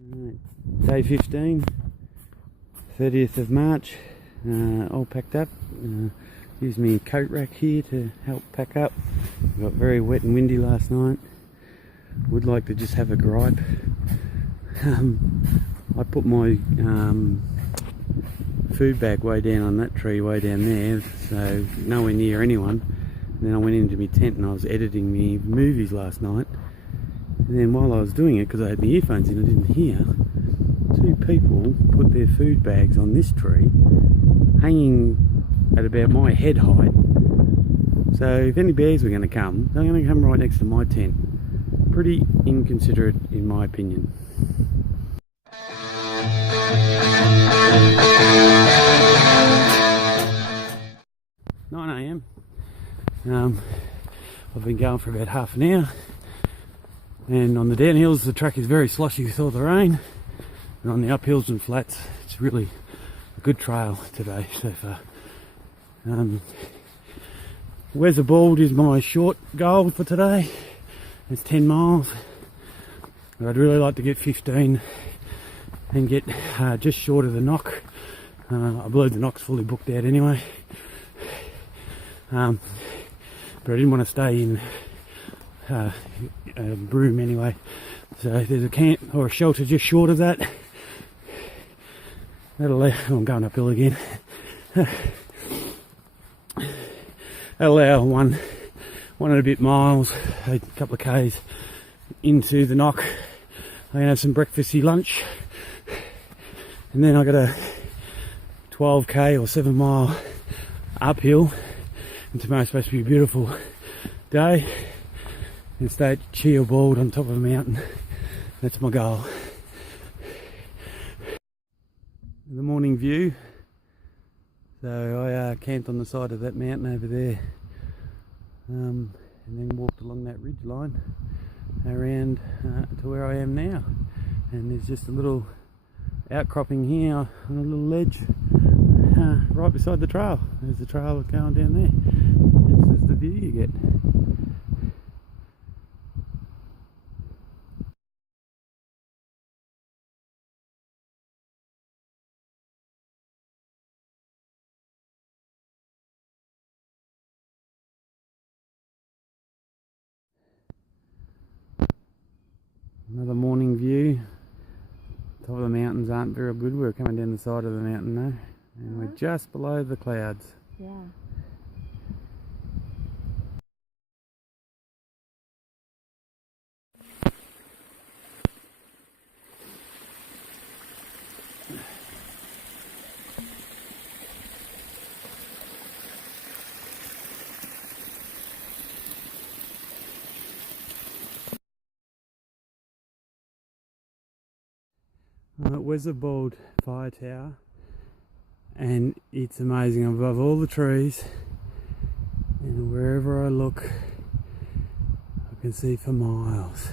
Right. Day 15, 30th of March, all packed up. Used my coat rack here to help pack up. It got very wet and windy last night. Would like to just have a gripe. I put my food bag way down on that tree, way down there, so nowhere near anyone. And then I went into my tent and I was editing my movies last night. And then while I was doing it, because I had my earphones in, I didn't hear, two people put their food bags on this tree, hanging at about my head height. So if any bears were going to come, they're going to come right next to my tent. Pretty inconsiderate in my opinion. (9 AM) I've been going for about half an hour, and on the downhills the track is very sloshy with all the rain, and on the uphills and flats it's really a good trail today so far. Wesser Bald is my short goal for today. It's 10 miles, but I'd really like to get 15 and get just short of the knock. I believe the knock's fully booked out anyway, but I didn't want to stay in Broome anyway, so there's a camp or a shelter just short of that. That'll I'm going uphill again. That'll allow one and a bit miles, a couple of k's into the knock. I'm gonna have some breakfasty lunch, and then I got a 12k or 7 mile uphill, and tomorrow's supposed to be a beautiful day, and stay at Wesser Bald on top of a mountain. That's my goal. The morning view. So I camped on the side of that mountain over there, and then walked along that ridge line around to where I am now. And there's just a little outcropping here on a little ledge right beside the trail. There's the trail going down there. This is the view you get. Another morning view. Top of the mountains aren't very good. We're coming down the side of the mountain now, and we're just below the clouds. Yeah. Wesser Bald fire tower, and it's amazing. Above all the trees, and wherever I look I can see for miles.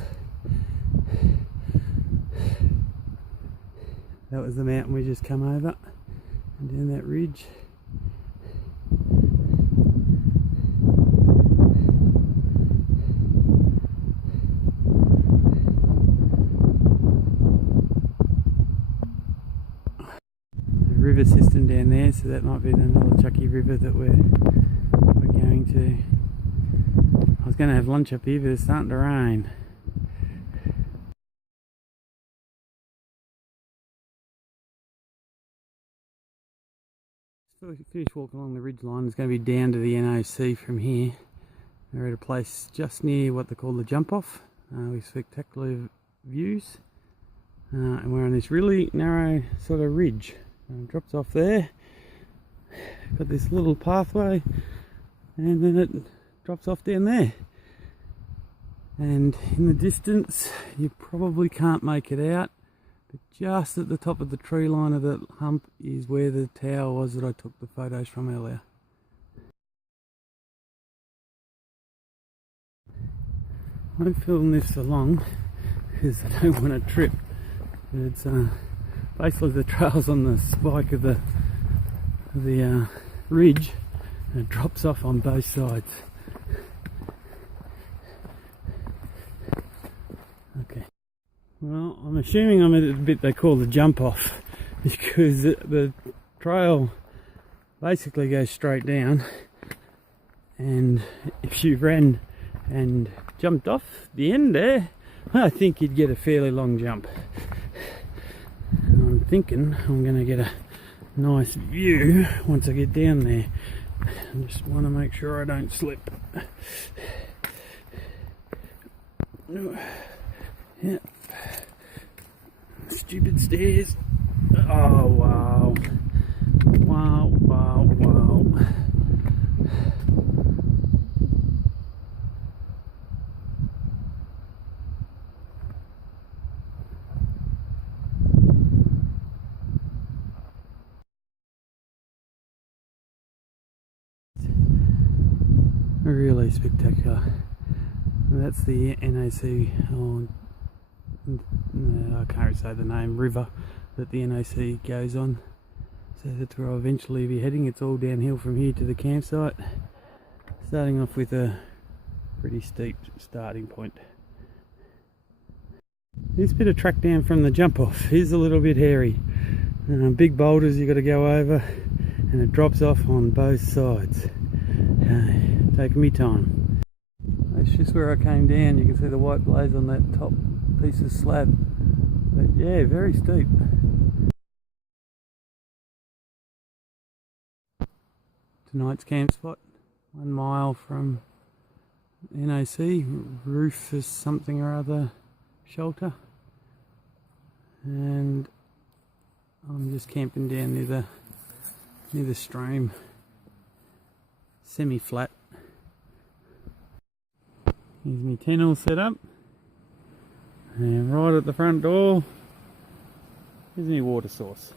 That was the mountain we just come over, and down that ridge. River system down there, so that might be the Appalachian River that we're going to. I was going to have lunch up here, but it's starting to rain. Finished walking along the ridge line. It's going to be down to the NOC from here. We're at a place just near what they call the jump off, with spectacular views, and we're on this really narrow sort of ridge. It drops off there, got this little pathway, and then it drops off down there, and in the distance you probably can't make it out, but just at the top of the tree line of that hump is where the tower was that I took the photos from earlier. I'm filming this for long because I don't want to trip. It's basically the trail's on the spike of the ridge, and it drops off on both sides. Okay. Well, I'm assuming I'm at the bit they call the jump off, because the trail basically goes straight down, and if you ran and jumped off the end there, I think you'd get a fairly long jump. I'm thinking I'm going to get a nice view once I get down there. I just want to make sure I don't slip. Yeah. Stupid stairs. Oh wow. Wow, wow, wow. Really spectacular. That's the NOC, or I can't say the name, river that the NOC goes on. So that's where I'll eventually be heading. It's all downhill from here to the campsite, starting off with a pretty steep starting point. This bit of track down from the jump off is a little bit hairy. Big boulders you got to go over, and it drops off on both sides. Taking me time. That's just where I came down. You can see the white blaze on that top piece of slab. But yeah, very steep. Tonight's camp spot, 1 mile from NOC, Rufus something or other shelter. And I'm just camping down near the stream. Semi-flat. Here's my tent all set up, and right at the front door is my water source.